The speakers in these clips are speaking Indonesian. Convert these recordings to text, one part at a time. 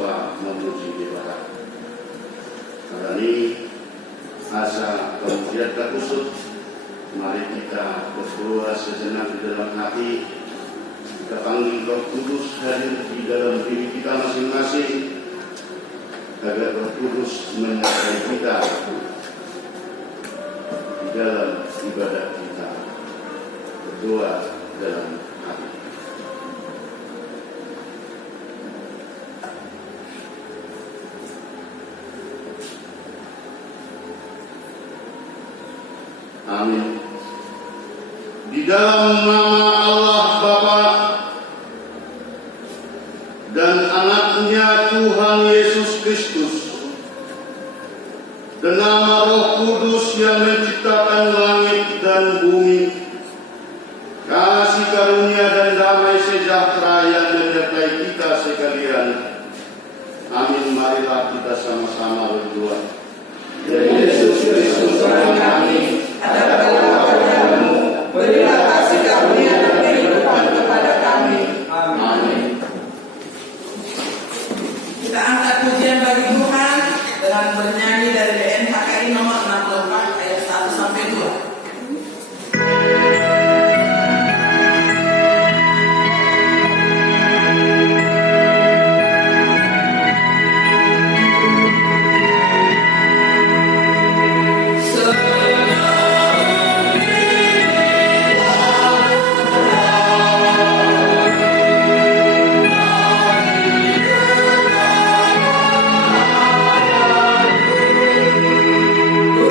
sopa memuji Dewa. Karena asa kemudian terkusut, mari kita berdoa sejenak di dalam hati. Kita panggil Roh Kudus hadir di dalam diri kita masing-masing, agar Roh Kudus menyertai kita di dalam ibadah kita. Berdoa dalam hati. Amin. Di dalam nama Allah Bapa dan Anaknya Tuhan Yesus Kristus, dan nama Roh Kudus yang menciptakan langit dan bumi, kasih karunia dan damai sejahtera yang menyertai kita sekalian. Amin. Marilah kita sama-sama berdoa. Ya Yesus Kristus Tuhan kami, adalah padamu, berilah kasih karunia dan kehidupan kepada kami. Amin. Kita angkat pujian bagi Tuhan dengan bernyanyi dari DNHKI nomor 64 ayat 1 sampai 2. Oh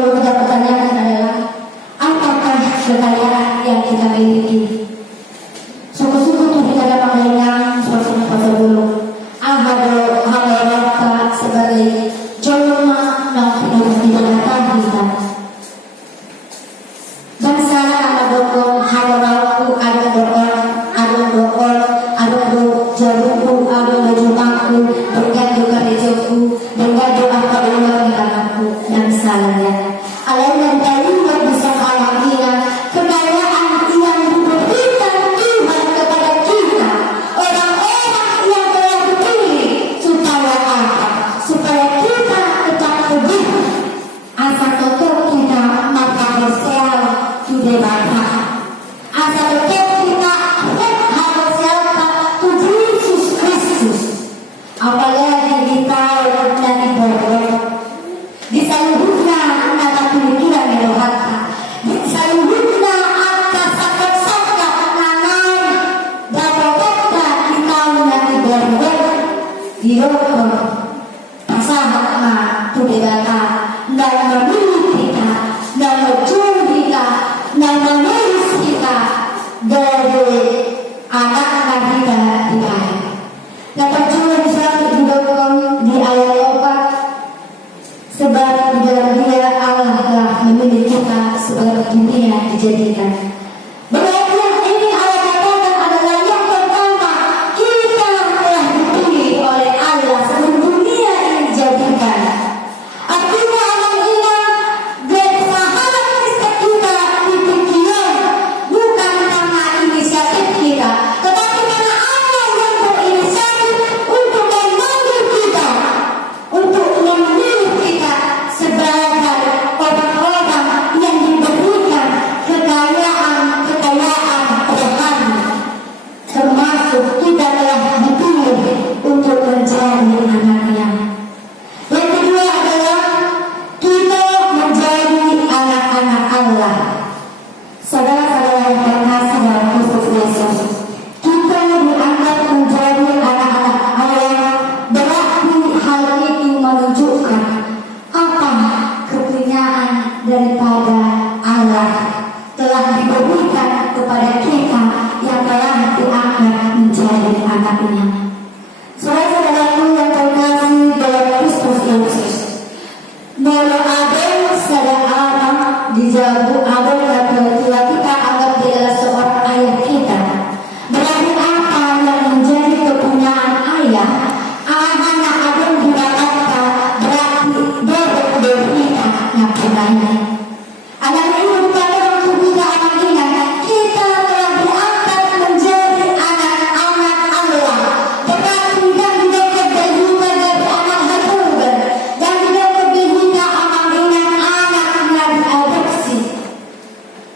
perlu kita pertanyakan adalah apakah kekayaan yang kita miliki? Suku-suku itu tidak mengenang suatu dulu. Ahado Hameraka sebagai joma yang hidup di belakang kita. Bangsa Amadokon Hamerauku ada doon, ada do jaruku, ada do jumaku, bergadu karejoku, bergadu apa ulang aku dan salahnya. Alam yang tadi bisa alamiah kekayaan yang diberikan Tuhan kepada kita, orang-orang yang telah dipilih supaya apa? Supaya kita tetap hidup. Asal tetap kita maka sosial tidak banyak. Asal tetap kita harus siapa? Tujuh Yesus Kristus. Apalagi kita dari bawah. Di seluruhnya ada pemikiran yang hati. Di seluruhnya ada sakit-sakit nanai dan dokter kita dari bawah. Di rokok pasangan tu data dan memilih kita dan mencuri kita dan menulis kita dari anak-anak kita di akhir. Dapat juga disebut di ayat 4 sebab di dalam dia Allah telah memilih kita sebelum dunia dijadikan. Berarti yang ini Allah katakan adalah yang pertama kita telah dipilih oleh Allah sebelum dunia ini dijadikan. Artinya Allah ingat bersahabat kita di pikiran bukan karena inisiatif kita, tetapi karena Allah yang berinisiatif untuk memanggil kita, untuk memilih kita sebagai orang-orang yang diberikan kekayaan rohani, termasuk kita telah dipilih untuk menjadi anaknya. Yang kedua adalah kita menjadi anak-anak Allah. Saudara-saudara yang terkasih dalam Kristus Yesus, kita dianggap menjadi anak-anak Allah. Berarti hal itu menunjukkan apa kepunyaan daripada Allah telah diberikan kepada kita yang telah dianggap menjadi anaknya. Saudara-saudaraku yang terkasih dalam Kristus Yesus, Mula Adam seorang dijawab Adam laki-laki kita anggap dia adalah seorang ayah kita. Berarti apa yang menjadi kepunyaan ayah? Anak Adam didapatkan berarti dari kita yang punyanya. Anak ini bukan untuk kita anak kita telah diangkat menjadi anak-anak Allah. Berarti yang didapat dari anak Harun dan didapat dari anak diadopsi.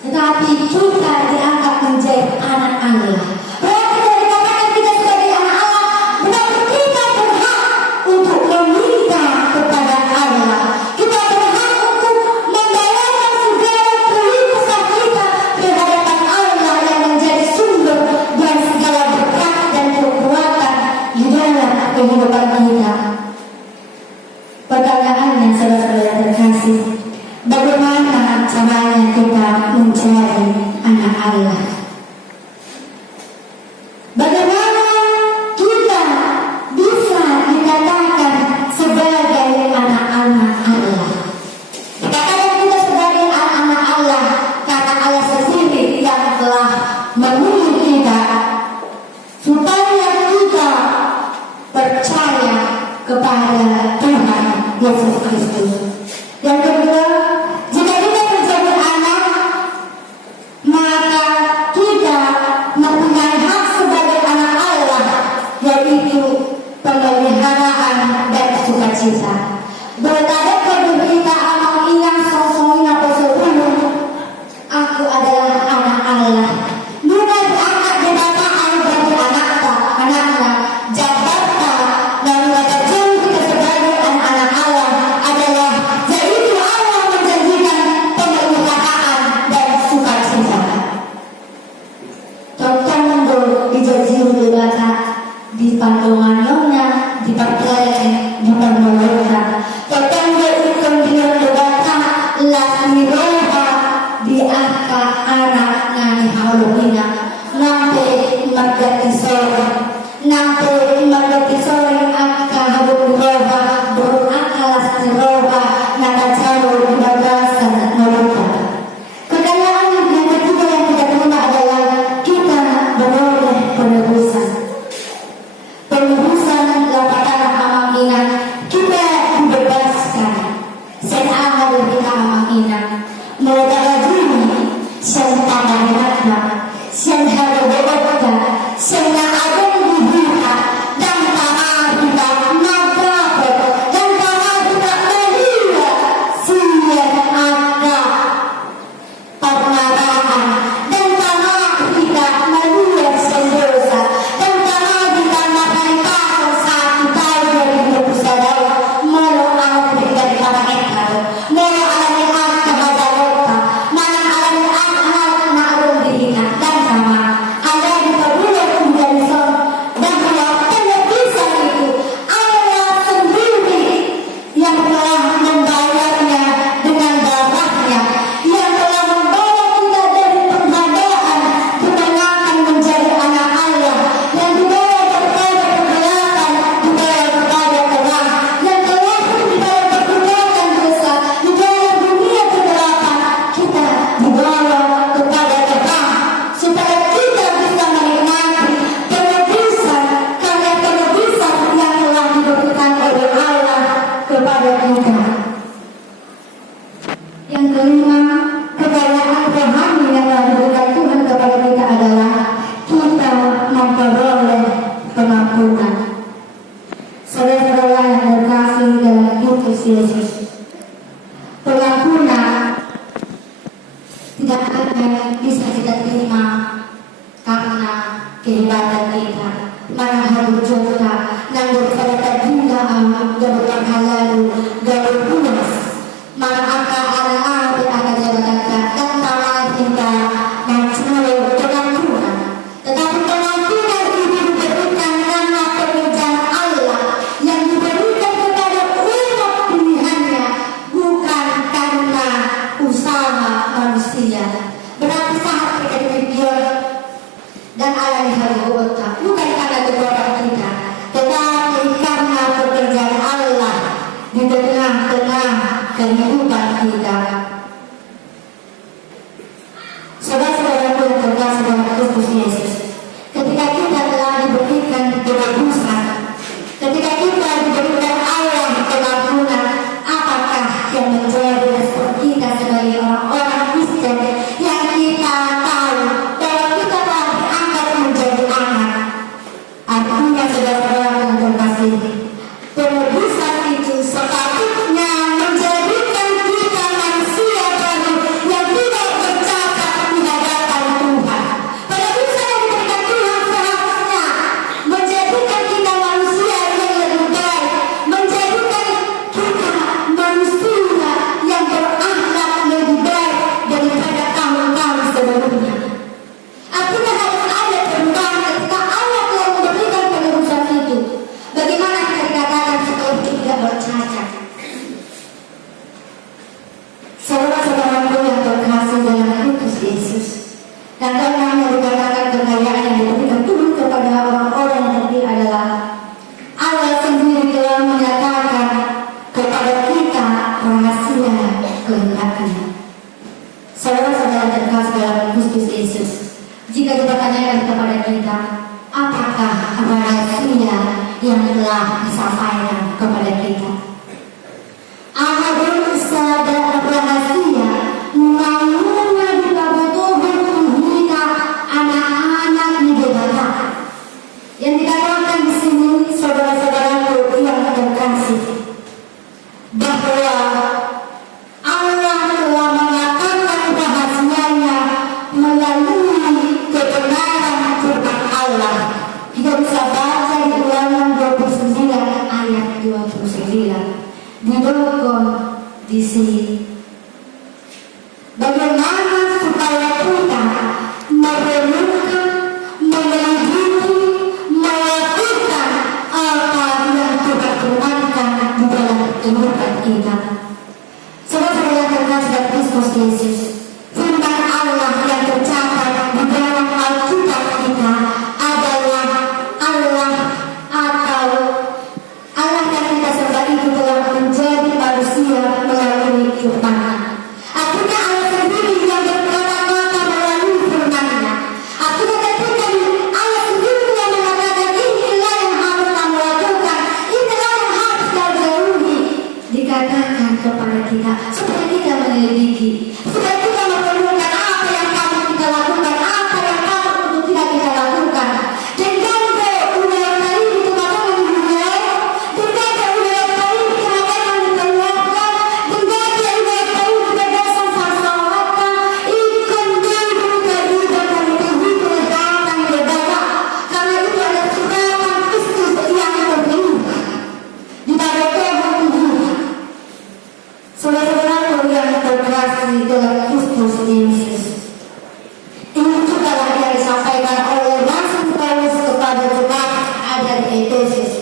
Tetapi kita diangkat menjadi anak Allah. Berarti dari dikatakan kita sebagai anak Allah, berarti kita berhak untuk meminta kepada Allah. Kita berhak untuk membayarkan segala keluh kesah kita ke hadapan Allah yang menjadi sumber dan segala berkat dan kekuatan di dalam kehidupan kita. Pertanyaannya, saudara-saudara terkasih, bagaimana caranya kita menjadi anak Allah? Bagaimana kita bisa dikatakan sebagai anak-anak Allah? Dikatakan kita sebagai anak-anak Allah karena Allah sendiri yang telah memilih kita supaya kita percaya kepada Tuhan Yesus Kristus. Yang kedua, jika kita menjadi anak, maka kita mempunyai hak sebagai anak Allah, yaitu pemeliharaan dan sukacita. Berkata berita anak yang sosoknya pesuruh, aku adalah anak Allah. Bukan diangkat jabatan dari anaknya, jabatan dan wajah kita sebagai anak-anak Allah adalah yaitu Allah menjanjikan pemeliharaan dan sukacita. Contoh dijanjikan dibata di pantungannya, di partai, di pantungannya. Contoh kita amakinan. Mereka rajin, siyang pangahirap, siyang harap-harap, siyang naagong dibuka, dan pangahirap nagdapat, dan pangahirap mahira, siyang agak pagmaraan, dan pangahirap maluwag sa dosa, dan pangahirap makalipasok sa itay dari berusaha, molo ang dari pangahirap, molo ang lihat kepada mana alam ang na arong dihina dan sama ada di pabulok menjadi son dan bahwa penebusan itu Allah sendiri yang telah membayarnya dengan darahnya, yang telah membawa kita dari penghadaan kemenangan menjadi anak Allah, yang dibawa kepada kegelapan, dibawa kepada terang, yang telah dibawa perbuatan dosa, dibawa dunia kegelapan, kita dibawa kepada terang, supaya kita bisa menikmati penebusan, karya penebusan yang telah diberikan oleh Allah kepada kita. Yang kelima, kekayaan rohani yang telah diberikan Tuhan kepada kita adalah kita memperoleh pengampunan. Saudara-saudara yang terkasih dalam Kristus Yesus, pengampunan tidak akan bisa kita terima karena kehebatan kita, marahal dosa, nang berkata juga jabatan halalu, gaul puas, maka anak akan jabatan dan tangan kita mencari pengampunan. Tetapi pengampunan ini diberikan karena pekerjaan Allah yang diberikan kepada umat pilihannya, bukan karena usaha manusia. Berarti saat kita dipikir dan Allah dihargai, bukan karena kekuatan kita, tetapi karena pekerjaan Allah di tengah-tengah kehidupan kita. Saudara-saudaraku yang terkasih dalam Kristus Yesus, ketika kita telah diberikan penebusan, ketika kita diberikan Allah pengampunan, apakah yang menjadi respon kita sebagai orang-orang Kristen yang kita tahu bahwa kita telah diangkat menjadi anak? Artinya saudara-saudara yang terkasih, penebusan itu sepatutnya menjadikan kita manusia baru yang tidak bercacat di hadapan Tuhan. Penebusan yang diberikan Tuhan seharusnya menjadikan kita manusia yang lebih baik, menjadikan kita manusia yang berakhlak lebih baik daripada tahun-tahun sebelumnya. Artinya harus ada perubahan ketika Allah telah memberikan penebusan itu. Bagaimana kita dikatakan supaya tidak bercacat? Saudara-saudaraku yang terkasih dalam Kristus Yesus, dan karena dikatakan kekayaan yang diberikan Tuhan kepada orang-orang yang terpilih adalah Allah sendiri telah menyatakan kepada kita rahasia kehendaknya. Saudara-saudara terkasih dalam Kristus Yesus, jika dipertanyakan kepada kita, apakah rahasia yang telah disampaikan kepada kita? Ada sada rahasia namanya dikabatuhun kita anak-anak di debata. Yang dikatakan di sini, saudara-saudaraku yang terkasih, bahwa Allah telah mengatakan rahasianya melalui kebenaran firman Allah. Kita bisa baca di Ulangan 29 ayat 29. Didorong di sini. Bagaimana supaya kita merenungkan, menyelidiki, melakukan apa yang Tuhan firmankan di dalam kehidupan kita. Saudara-saudara yang terkasih dalam Kristus Yesus, firman Allah yang tercatat di dalam Alkitab kita adalah Allah atau Allah yang kita sembah itu telah menjadi manusia melalui firman. Artinya Allah sendiri yang berkata-kata melalui firman-Nya. Artinya ketika Allah sendiri yang mengatakan inilah yang harus kamu lakukan, inilah yang harus kau jauhi, dikatakan kepada kita, supaya kita menyelidiki, supaya kita menemukan apa yang patut kita lakukan, apa yang patut untuk tidak kita lakukan. Dan ganti udah kali itu makanan dunia, dan ganti udah kali itu makanan dikeluarkan, dan ganti udah kali kita dasar sasaran, ikan dulu juga dari tubuh datang berbeda, karena itu ada suratan Kristus yang berubah di dalam tubuh. Saudara-saudara yang terkasih dalam Kristus Yesus, ini juga yang disampaikan oleh Rasul Paulus kepada jemaat ada di Efesus,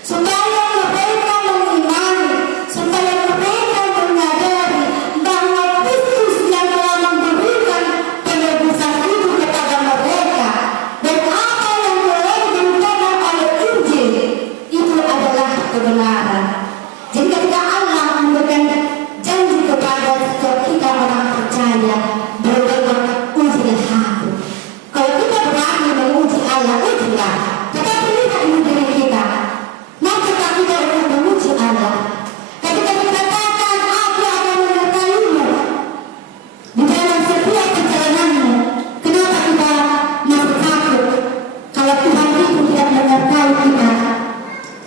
supaya mereka mengimani, supaya mereka menyadari bahwa Kristus yang telah memberikan penebusan itu kepada mereka, dan apa yang telah diberikan oleh Injil itu adalah kebenaran. Jadi ketika Allah memberikan janji kepada setiap kita orang percaya, benar-benar ujilah hati. Kalau kita berani menguji Allah, ujilah. Tetapi lihat ini diri kita. Maukah kita untuk menguji Allah? Ketika kita katakan, aku akan menyertaimu di dalam setiap perjalananmu, kenapa kita masih takut kalau Tuhan itu tidak menyertai kita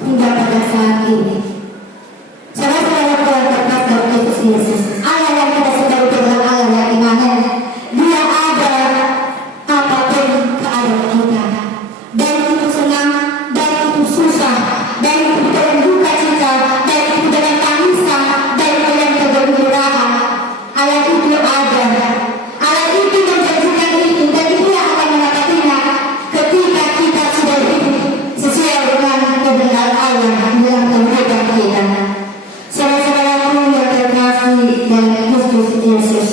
hingga pada saat ini? Saudara-saudara yang terkasih dalam Kristus Yesus, Allah yang kita sedang adalah Allah yang imanen. Dia ada apapun keadaan kita, baik itu senang, baik itu susah, baik itu dalam duka cita, baik itu dalam tangisan, baik itu dalam kegembiraan. Allah itu ada. Allah itu menjanjikan itu, dan Dia akan mendapatinya ketika kita sudah hidup sesuai dengan kebenaran Allah yang memberikan kita. Saudara-saudaraku yang terkasih dalam Kristus Yesus,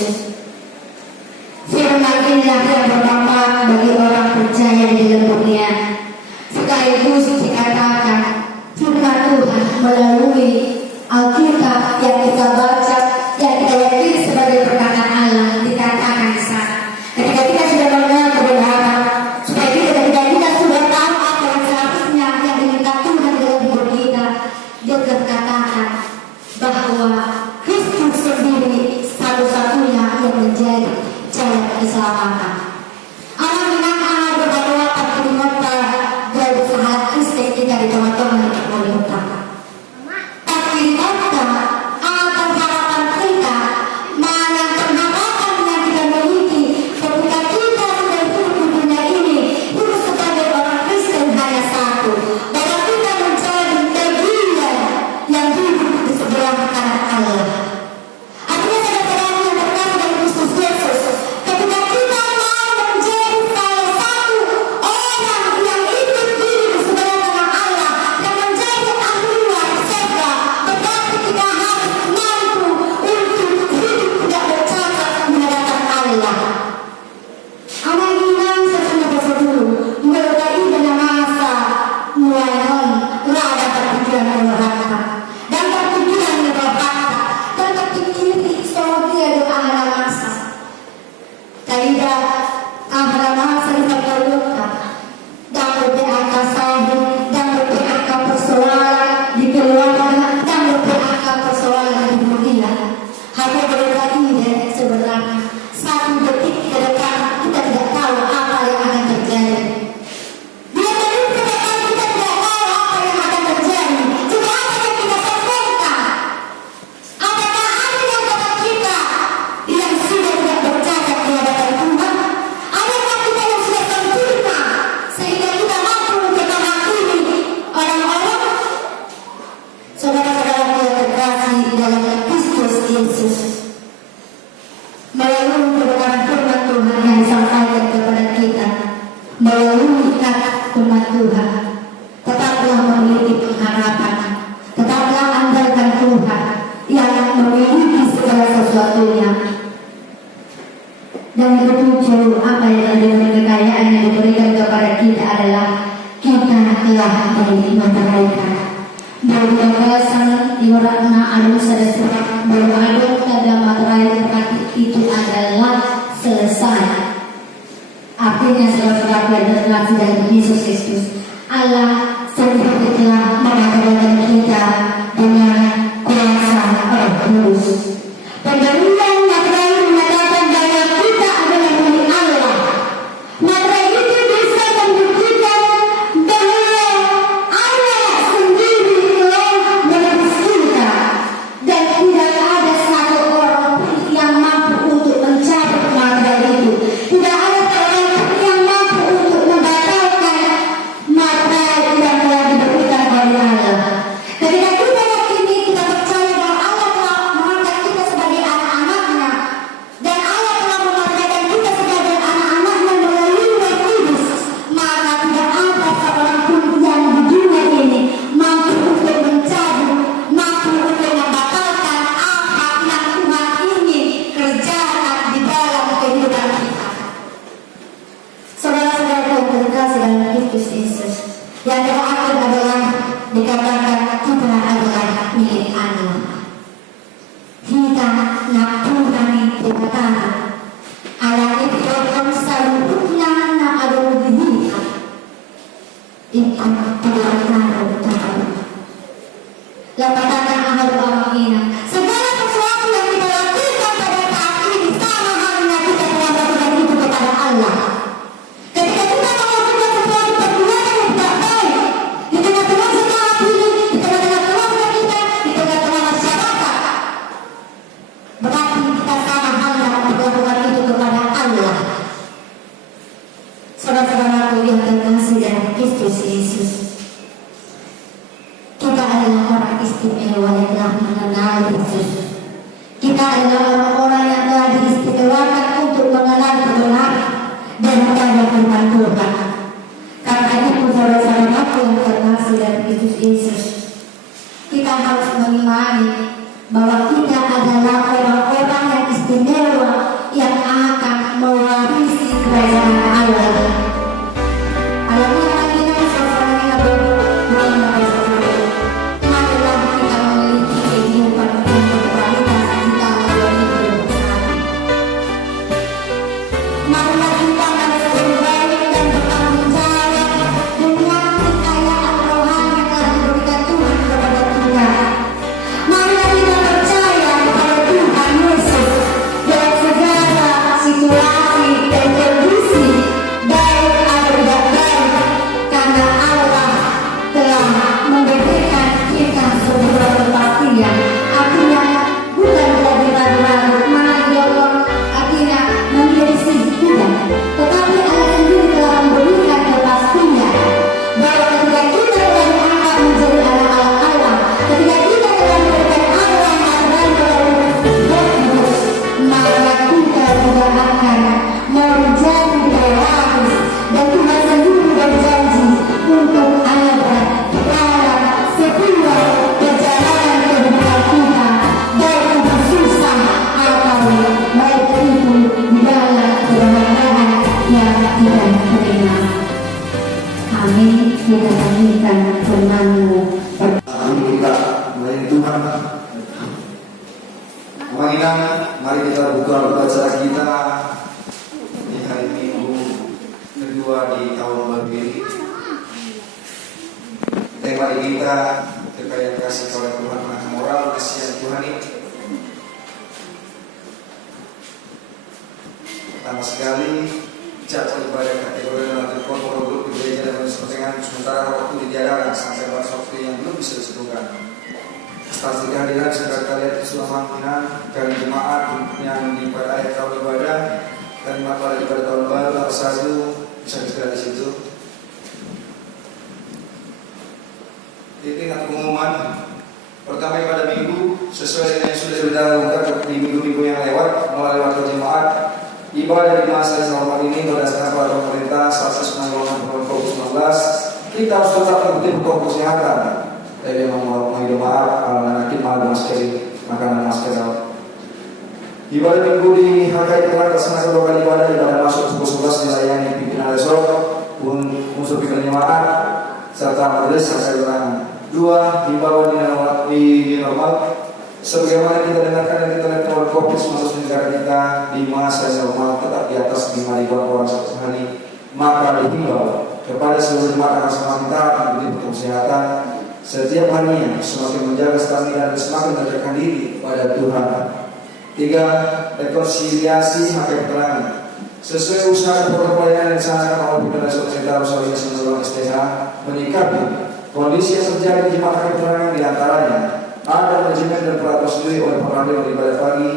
firman inilah yang bermanfaat bagi orang percaya di dalam dunia. Sekaligus dikatakan firman Tuhan melalui Alkitab yang kita baca, yang kita yakini sebagai perkataan Allah, dikatakan di sana. Ketika kita sudah mengenal kebenaran, supaya ketika kita sudah tahu apa yang seharusnya yang diminta Tuhan dalam hidup kita, dia terkatakan bahwa Kristus sendiri satu-satunya yang menjadi jalan keselamatan. Allah mengenal beberapa peringatan dari usaha Kristus kita di teman-teman yang boleh utama. Tapi kita akan harapan kita, mana pengharapan yang kita miliki ketika kita sudah hidup di dunia ini, hidup sebagai orang Kristen hanya satu, bahwa kita menjadi bagian yang hidup di sebelah kanan Allah. Artinya saudara-saudara yang terkasih dalam Kristus Yesus, ketika kita mau menjadi salah satu orang yang hidup di sebelah kanan Allah, yang menjadi ahli waris surga, berarti kita harus mampu untuk hidup tidak bercacat di hadapan Allah. Anak inang sesuatu dulu, melukai dengan masa muayon, rada perpikiran berharga, dan perpikiran berharga, dan terpikir dia doa anak masa. Tidak ahli masa diperlukan, dan berpihak sahih, dan berpihak persoalan di keluarga, dan berpihak persoalan di dunia. Hanya berkali ini sebenarnya satu detik ke depan kita tidak tahu apa yang akan terjadi. Dua menit ke depan kita tidak tahu apa yang akan terjadi. Jadi apa yang kita sembunyikan? Apakah ada yang dapat kita yang sudah tidak bercacat di hadapan Tuhan? Adakah kita yang sudah sempurna sehingga kita mampu kita menghakimi orang-orang? Saudara-saudara yang terkasih di dalam Kristus Yesus, melalui kebenaran firman Tuhan yang disampaikan kepada kita, melalui kata firman Tuhan, tetaplah memiliki pengharapan, tetaplah andalkan Tuhan yang memiliki segala sesuatunya. Dan ketujuh, apa yang ada kekayaan yang diberikan kepada kita adalah kita telah memperbaiki. Dari penjelasan ibaratnya ada surat beradu tanda materai berarti itu adalah selesai. Artinya saudara-saudara yang terkasih dalam Yesus Kristus, Allah sendiri telah mengatakan kita dengan kuasa roh Kudus. Pemberian materai menyatakan bahwa kita adalah milik Allah. Materai itu bisa membuktikan bahwa Allah sendiri telah menebus kita, dan tidak ada satu orang pun yang mampu untuk mencabut materai itu. Tidak ada seorang pun yang mampu untuk membatalkan materai yang telah diberikan oleh Allah. Ketika kita yakini, kita percaya bahwa Allah telah mengangkat kita sebagai anak-anaknya, dan Allah telah mengangkatkan kita sebagai anak-anaknya melalui Roh Kudus, maka tidak ada seorang pun yang di dunia ini mampu untuk mencabut, mampu untuk membatalkan apa yang Tuhan ingin kerjakan di dalam kehidupan kita. Saudara-saudara yang terkasih dalam Kristus Yesus, yang terakhir adalah dikatakan kita adalah milik Allah. Kita napurani dikatakan Allah itu seluruhnya ada lebih ikut pelanggaran utama. Lepaskan ahal ini. Segala sesuatu yang kita lakukan pada saat ini sama halnya kita telah melakukan itu kepada Allah. Ketika kita melakukan sesuatu perbuatan yang tidak baik di tengah-tengah jemaat ini, di tengah-tengah keluarga kita, di tengah-tengah masyarakat, berarti kita sama halnya melakukan itu kepada Allah. Saudara-saudaraku yang terkasih dalam Kristus Yesus, kita adalah orang istimewa yang telah mengenal Yesus. Kita adalah orang-orang yang telah diistimewakan untuk mengenal kebenaran dan menjaga firman Tuhan. Karena itu, saudara-saudaraku yang terkasih dalam Kristus Yesus, kita harus mengimani bahwa kita adalah orang-orang yang istimewa yang akan mewarisi kerajaan Allah. Marilah kita memiliki kehidupan yang berkualitas di dalam hidup bersama. Marilah kita menjadi baik dan bertanggung jawab dengan kekayaan rohani yang telah diberikan Tuhan kepada kita. Marilah kita percaya kepada Tuhan Yesus dalam segala situasi dan kondisi, baik atau tidak baik, karena Allah telah memberikan kita sebuah kepastian. Artinya bukan menjadi ragu-ragu mana diolong, artinya menjadi tidak, tetapi Allah sendiri telah memberikan kepastian bahwa ketika kita telah diangkat menjadi anak-anak Allah, ketika kita telah diberikan Allah dan melalui Roh Kudus, maka kita juga akan menjadi pewaris, dan Tuhan sendiri berjanji untuk ada dalam setiap perjalanan kehidupan kita, baik itu susah atau baik itu di dalam kebahagiaan yang kita terima. Amin. Kita nyanyikan firman-Mu. Mari kita melayani Tuhan. Kemarinan, mari kita buka bacaan kita di hari Minggu kedua di tahun baru ini. Tema kita terkait kasih oleh Tuhan, moral kasihan Tuhan ini. Pertama sekali, jadwal ibadah kategori dalam terkontrol grup di gereja dan pertengahan sementara waktu ditiadakan sampai batas waktu yang belum bisa disebutkan. Stasi kehadiran saudara kalian keselamatan dan jemaat yang di pada akhir tahun ibadah dan pada ibadah tahun baru tanggal 1 bisa segera di situ. Titik pengumuman pertama pada minggu sesuai dengan yang sudah diberitahukan di minggu-minggu yang lewat melalui waktu jemaat. Ibadah di masa selama ini berdasarkan pada pemerintah status penanggulangan COVID-19, kita harus tetap mengikuti protokol kesehatan. Dari menghidupkan anak-anak malah masker, makanan masker. Ibadah minggu di HKI telah terlaksana kedua kali ibadah masuk pukul 11 dilayani pimpinan resor, unsur pimpinan jemaat, serta majelis sampai dengan 2 himbauan di normal. Sebagaimana kita dengarkan dan kita lihat bahwa COVID-19 di negara kita di masa normal tetap di atas 5.000 orang satu hari, maka dihimbau kepada seluruh jemaat akan semakin taat mengikuti protokol kesehatan setiap harinya, semakin menjaga stamina dan semakin mendekatkan diri pada kepada Tuhan. 3. Rekonsiliasi hak keterangan. Sesuai usaha program pelayanan yang dilaksanakan oleh Pimpinan Pemerintah Rosalia Senulung STH menyikapi kondisi yang terjadi di hak keterangan di antaranya ada manajemen dan peraturan sendiri oleh pengambil ibadah pagi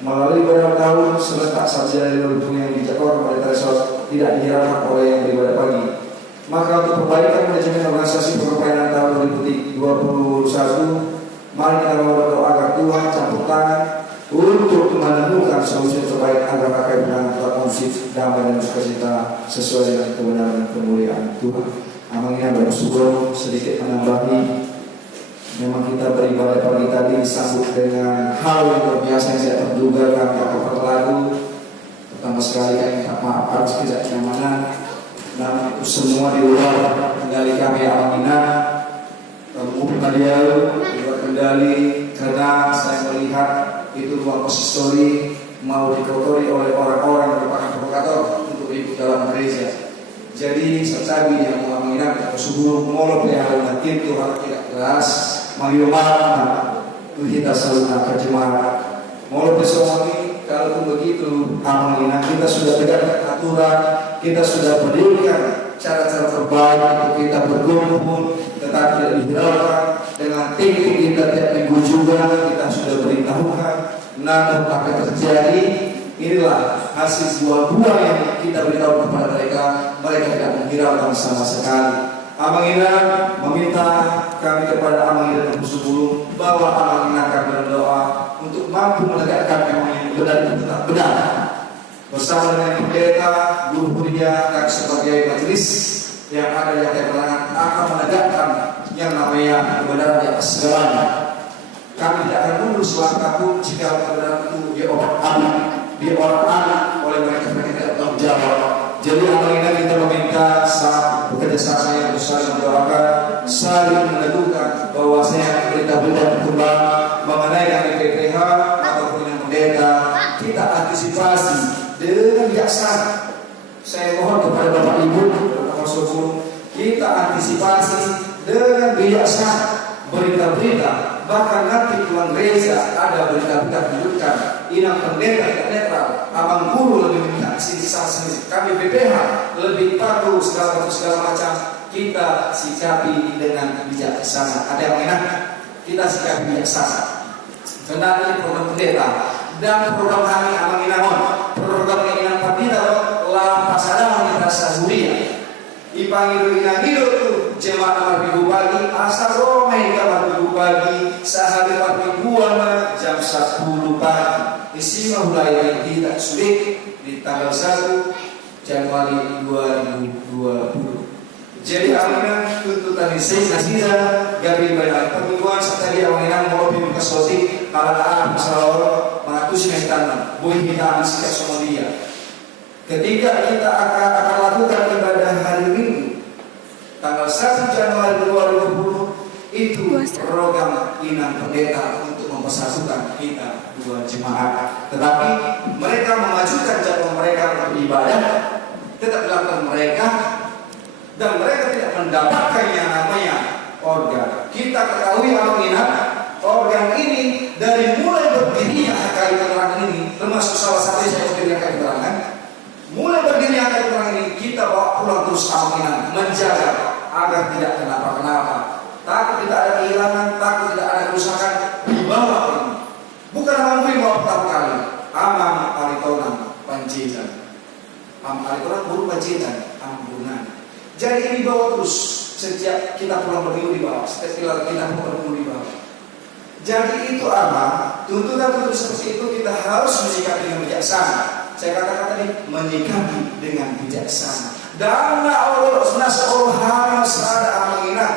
melalui ibadah tahun serentak sarjana yang dijadwalkan oleh Tresor tidak dihiraukan oleh yang beribadah pagi. Maka untuk perbaikan manajemen organisasi perpelayanan tahun 2021, mari kita berdoa agar Tuhan campur tangan untuk menemukan solusi terbaik agar rakyat benar tetap kondusif, damai dan sukacita sesuai dengan kebenaran dan kemuliaan Tuhan. Amin. Bersyukur sedikit menambahi. Memang kita beribadah pagi tadi disambut dengan hal yang luar biasa yang tidak terduga kami akan lagu. Pertama sekali kami minta maaf atas ketidaknyamanan, dan itu semua di luar kendali kami Aminah. Kamu Madiau di luar kendali karena saya melihat itu ruang konsistori mau dikotori oleh orang-orang yang merupakan provokator untuk ribut dalam gereja. Jadi setabi yang mengaminkan subuh molok yang nanti Tuhan tidak keras mayumat tu kita selalu nak jemaat molok besok ini. Kalau begitu amanah kita sudah tegakkan aturan, kita sudah berikan cara-cara terbaik untuk kita berkumpul, tetapi tidak dihiraukan dengan tinggi kita tiap minggu juga kita sudah beritahukan. Namun apa yang terjadi? Inilah hasil buah-buah yang kita beritahu kepada mereka. Mereka tidak menghiraukan sama sekali. Abang Ina meminta kami kepada Abang Ina dan Pusubulu bahwa Abang Ina akan berdoa untuk mampu menegakkan yang benar dan tetap benar. Bersama dengan pendeta, guru kuliah dan sebagai majelis yang ada di keterangan akan menegakkan yang namanya kebenaran di atas segalanya. Kami tidak akan mundur selangkah pun jika kebenaran itu diorang-orang oleh mereka tidak bertanggung jawab. Jadi Abang Ina kita meminta saat bekerja sama yang besar mendoakan saling meneguhkan bahwa saya berita-berita berkembang mengenai kami PPH ataupun yang pendeta kita antisipasi dengan bijaksana. Saya mohon kepada Bapak Ibu Bapak Sokul kita antisipasi dengan bijaksana berita-berita. Bahkan nanti pulang gereja ada berita-berita menunjukkan inang pendeta tidak netral, abang guru lebih minta sisi kami BPH lebih patuh segala macam. Kita sikapi dengan bijaksana. Ada yang enak kita sikapi bijaksana. Karena ini program pendeta dan program kami abang inahon program inang pendeta lah pasangan kita sahuria ipangiru inang hidup jemaat nomor minggu pagi asal romai kamar minggu pagi sehari mingguan jam 10 pagi isi mulai tidak sulit di tanggal 1 Januari 2020. Jadi Aminah tuntutan isi nasida gabi banyak permingguan setelah Aminah mau lebih kesoti kalau ada masalah mengatus mentan boleh kita ambil semua dia. Ketika kita akan lakukan ibadah hari Minggu tanggal 1 Januari 2020 itu program inang pendeta untuk mempersatukan kita dua jemaat. Tetapi mereka memajukan jadwal mereka untuk ibadah tetap dilakukan mereka dan mereka tidak mendapatkan yang namanya organ. Kita ketahui Aminah organ ini dari mulai berdirinya HKI Keterangan ini termasuk salah satu yang berdiri HKI Keterangan. Mulai berdiri HKI Keterangan ini kita bawa pulang terus Aminah menjaga agar tidak kenapa-kenapa. Takut tidak ada kehilangan, takut tidak ada kerusakan di bawah ini. Bukan mampu bawa pertama kali. Amam Aritonan Panjitan. Amam Aritonan buru Panjitan ambunan. Jadi ini bawa terus setiap kita pulang berminggu di bawah, setiap kita pulang berminggu di bawah. Jadi itu apa? Tuntutan seperti itu kita harus menyikapi dengan bijaksana. Saya katakan tadi menyikapi dengan bijaksana. Dan Allah harus ada amanah.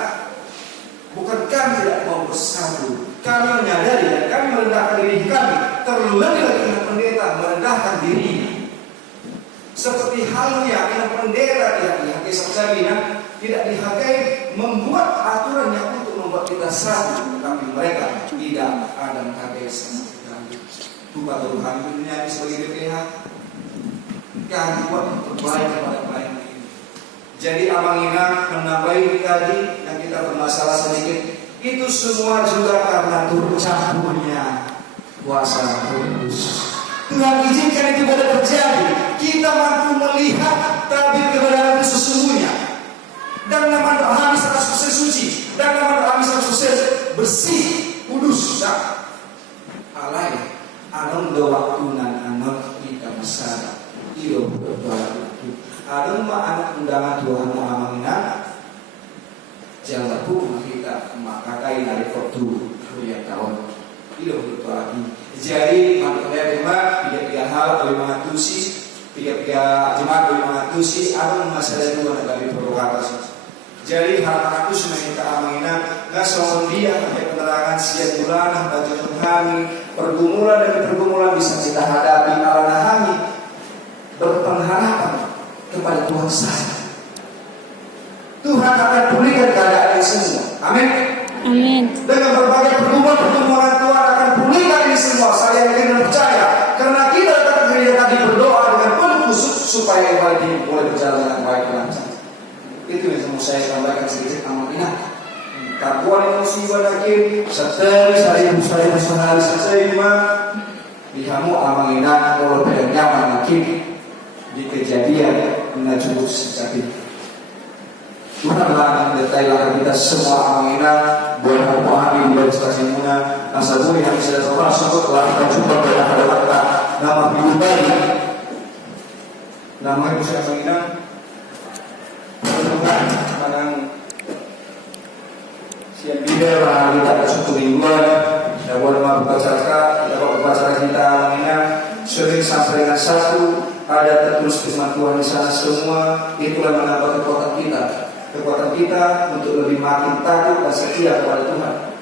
Bukan kami tidak mau bersatu. Kami menyadari dan kami merendahkan diri kami. Terlebih lagi pendeta merendahkan diri. Seperti halnya yang pendeta tidak dihargai Sabina, tidak dihargai membuat aturan yang untuk membuat kita satu, tapi mereka tidak ada menghargai sama sekali. Bukan Tuhan dunia sebagai BPH, kami buat terbaik kepada pelayan ini. Jadi Abang Ina menambahi tadi yang kita bermasalah sedikit, itu semua juga karena turut campurnya kuasa Roh Kudus. Tuhan izinkan itu boleh terjadi. Kita mampu melihat tabir kebenaran itu sesungguhnya. Dan nama doa kami 100% suci. Dan nama doa kami 100% bersih, kudus. Dan alai anon do waktunan anon ika besar. Iyo berdoa itu. Anon ma anak undangan Tuhan mengamangina. Jangan lupa kita memakai dari waktu 2 tahun. Iyo berdoa lagi. Jadi makanya memang tiga hal boleh mengatusi, tiga jemaat boleh mengatusi, apa masalah itu dari provokasi. Jadi hal itu sebenarnya keamanan, nggak soal dia pakai penerangan siang bulan, baju kami, pergumulan demi pergumulan bisa kita hadapi, alana kami berpengharapan kepada Tuhan saya. Tuhan akan pulihkan keadaan ini semua. Amin. Amin. Dengan berbagai pergumulan Tuhan akan pulihkan ini semua. Saya yakin dan percaya. Karena kita datang ke gereja tadi berdoa dengan penuh khusus supaya ibadah ini boleh berjalan dengan baik dan lancar. Itu yang mau saya sampaikan sedikit amanah. Kakuan emosi ibadah ini seteri saya selesai mah dihamu amanah kalau nyaman makin di kejadian menajubuk sejati. Tuhanlah detailkan kita semua amanah boleh memahami dari stasiun muna asal boleh yang bisa terus sebut telah kita jumpa pada hadapan nama pribadi nama ibu saya amanah Tuhan kadang siang bidara kita ke suku mingguan kita boleh membuka cara kita membaca kita amanah sering sampai dengan satu ada tertulis firman Tuhan di sana semua itulah menambah kekuatan kita untuk lebih makin takut dan setia kepada Tuhan.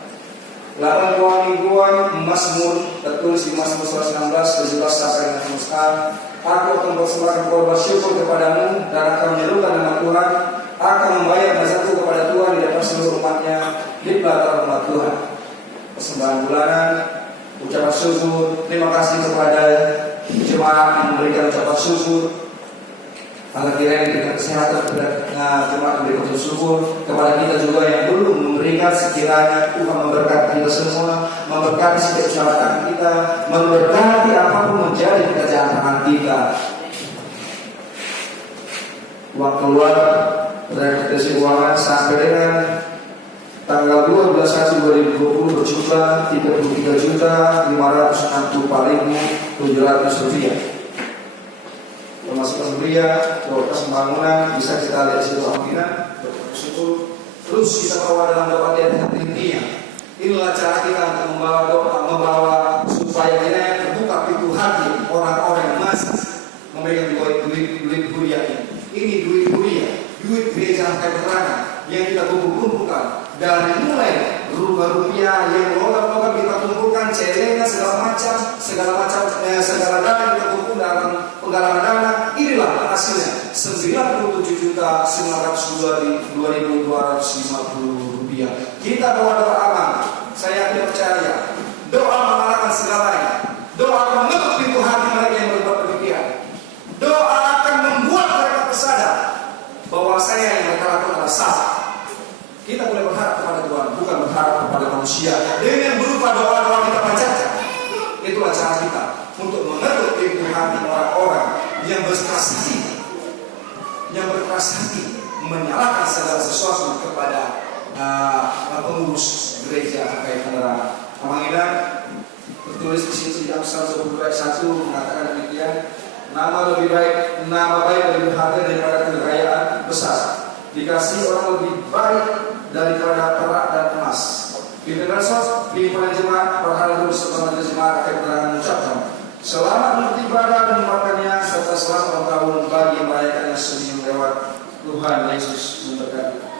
8 mingguan Mazmur tertulis di Mazmur 116 17 sampai dengan sekarang. Aku akan bersembahkan korban syukur kepadamu dan akan menyerukan nama Tuhan. Akan membayar nazarku kepada Tuhan di depan seluruh umatnya di belakang umat Tuhan. Persembahan bulanan, ucapan syukur. Terima kasih kepada jemaat yang memberikan ucapan syukur. Agar kiranya diberikan kesehatan kepada jemaat memberikan syukur kepada kita juga yang belum memberikan sekiranya Tuhan memberkati kita semua, memberkati setiap usaha kita, memberkati apapun menjadi pekerjaan tangan kita. Uang keluar dari keuangan sampai dengan tanggal 12/1/2020 berjumlah Rp33.564.700. Pemasukan pemberian, kualitas pembangunan bisa kita lihat di situ aminah, bersyukur. Terus kita bawa dalam doa di hati intinya. Inilah cara kita untuk membawa doa, membawa supaya kita terbuka pintu hati orang-orang yang masih memegang duit kuliah ini. Ini duit kuliah, duit gereja angkat keterangan yang kita kumpulkan dari mulai rupiah yang logam kita kumpulkan, celengan segala dana kita kumpul dalam penggalangan dana. Inilah hasilnya Rp97.902.250. Kita bawa doa aman. Saya tidak percaya doa mengalahkan segalanya. Doa akan menutup pintu hati mereka yang berbuat demikian. Doa akan membuat mereka tersadar bahwa saya yang mereka lakukan adalah salah. Kita boleh berharap kepada Tuhan, bukan berharap kepada manusia. Dengan berupa doa-doa kita panjatkan. Itulah cara kita untuk menutup pintu hati orang-orang yang berkeras hati, menyalahkan segala sesuatu kepada pengurus gereja AKI Tangerang. Panggilan tertulis di situ di Amsal 22:1 mengatakan demikian. Nama baik lebih berharga daripada kekayaan besar. Dikasih orang lebih baik daripada perak dan emas. Pimpinan jemaat berharap bersama jemaat AKI Tangerang mengucapkan selamat beribadah dan makannya serta selamat tahun bagi merayakan yang seni lewat Tuhan Yesus memberkati.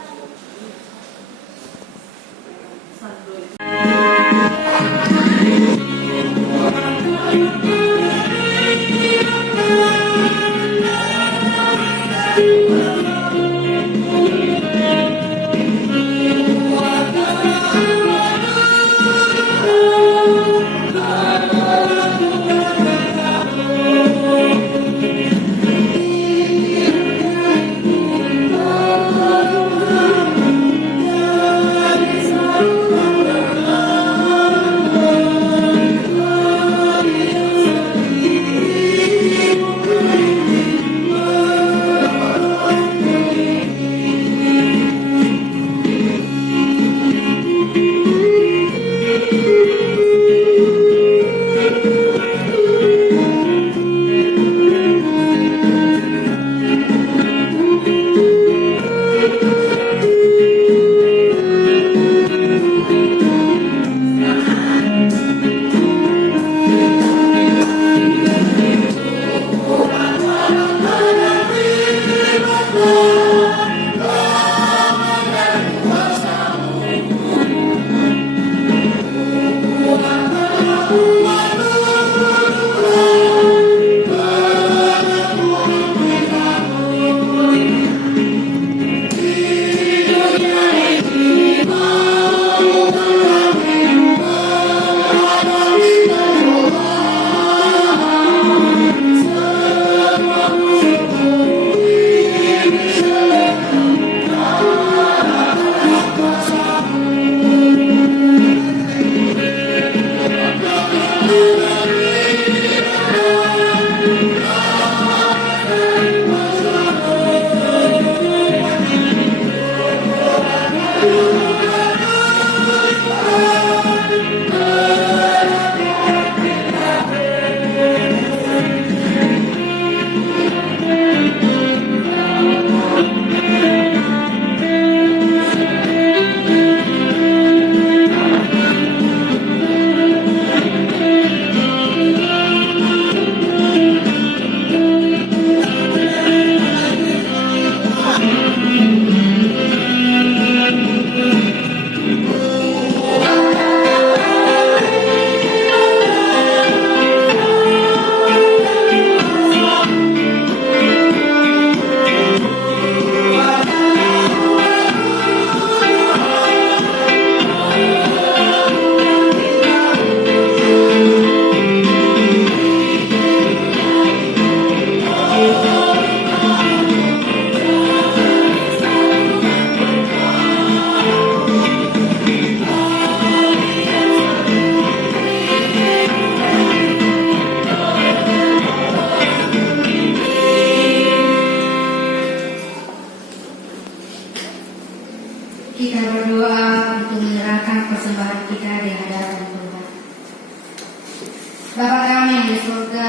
Bapa kami yang di surga,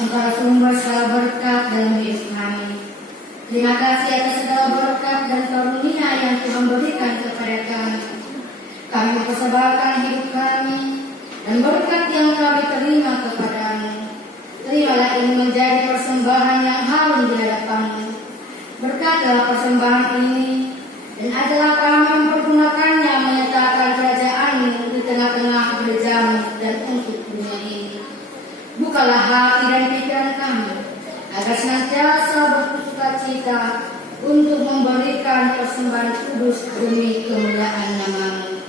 Engkau sumber segala berkat dalam hidup kami. Terima kasih atas segala berkat dan karunia yang Tuhan berikan kepada kami. Kami mempersembahkan hidup kami dan berkat yang kami terima kepadamu. Terimalah ini menjadi persembahan yang harum di hadapanmu. Berkatlah persembahan ini, dan adalah kami mempergunakannya menyatakan kerajaan-Mu di tengah-tengah gereja-Mu dan untuk dunia ini. Bukalah hati dan pikiran kami, agar senantiasa bersuka-cita untuk memberikan persembahan kudus demi kemuliaan nama-Mu.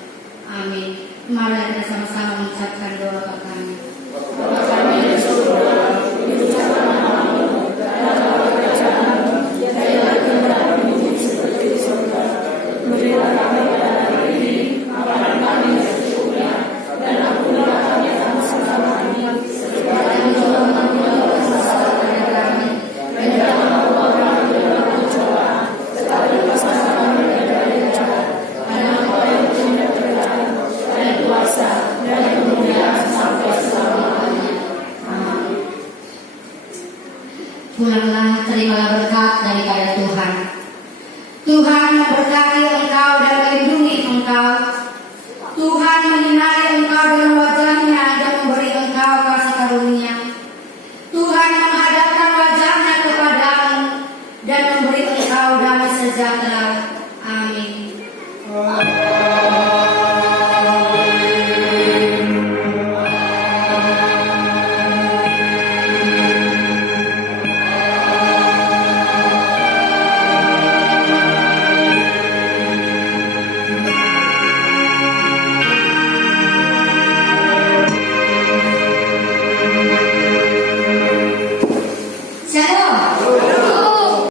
Amin. Mari kita sama-sama mengucapkan doa kami.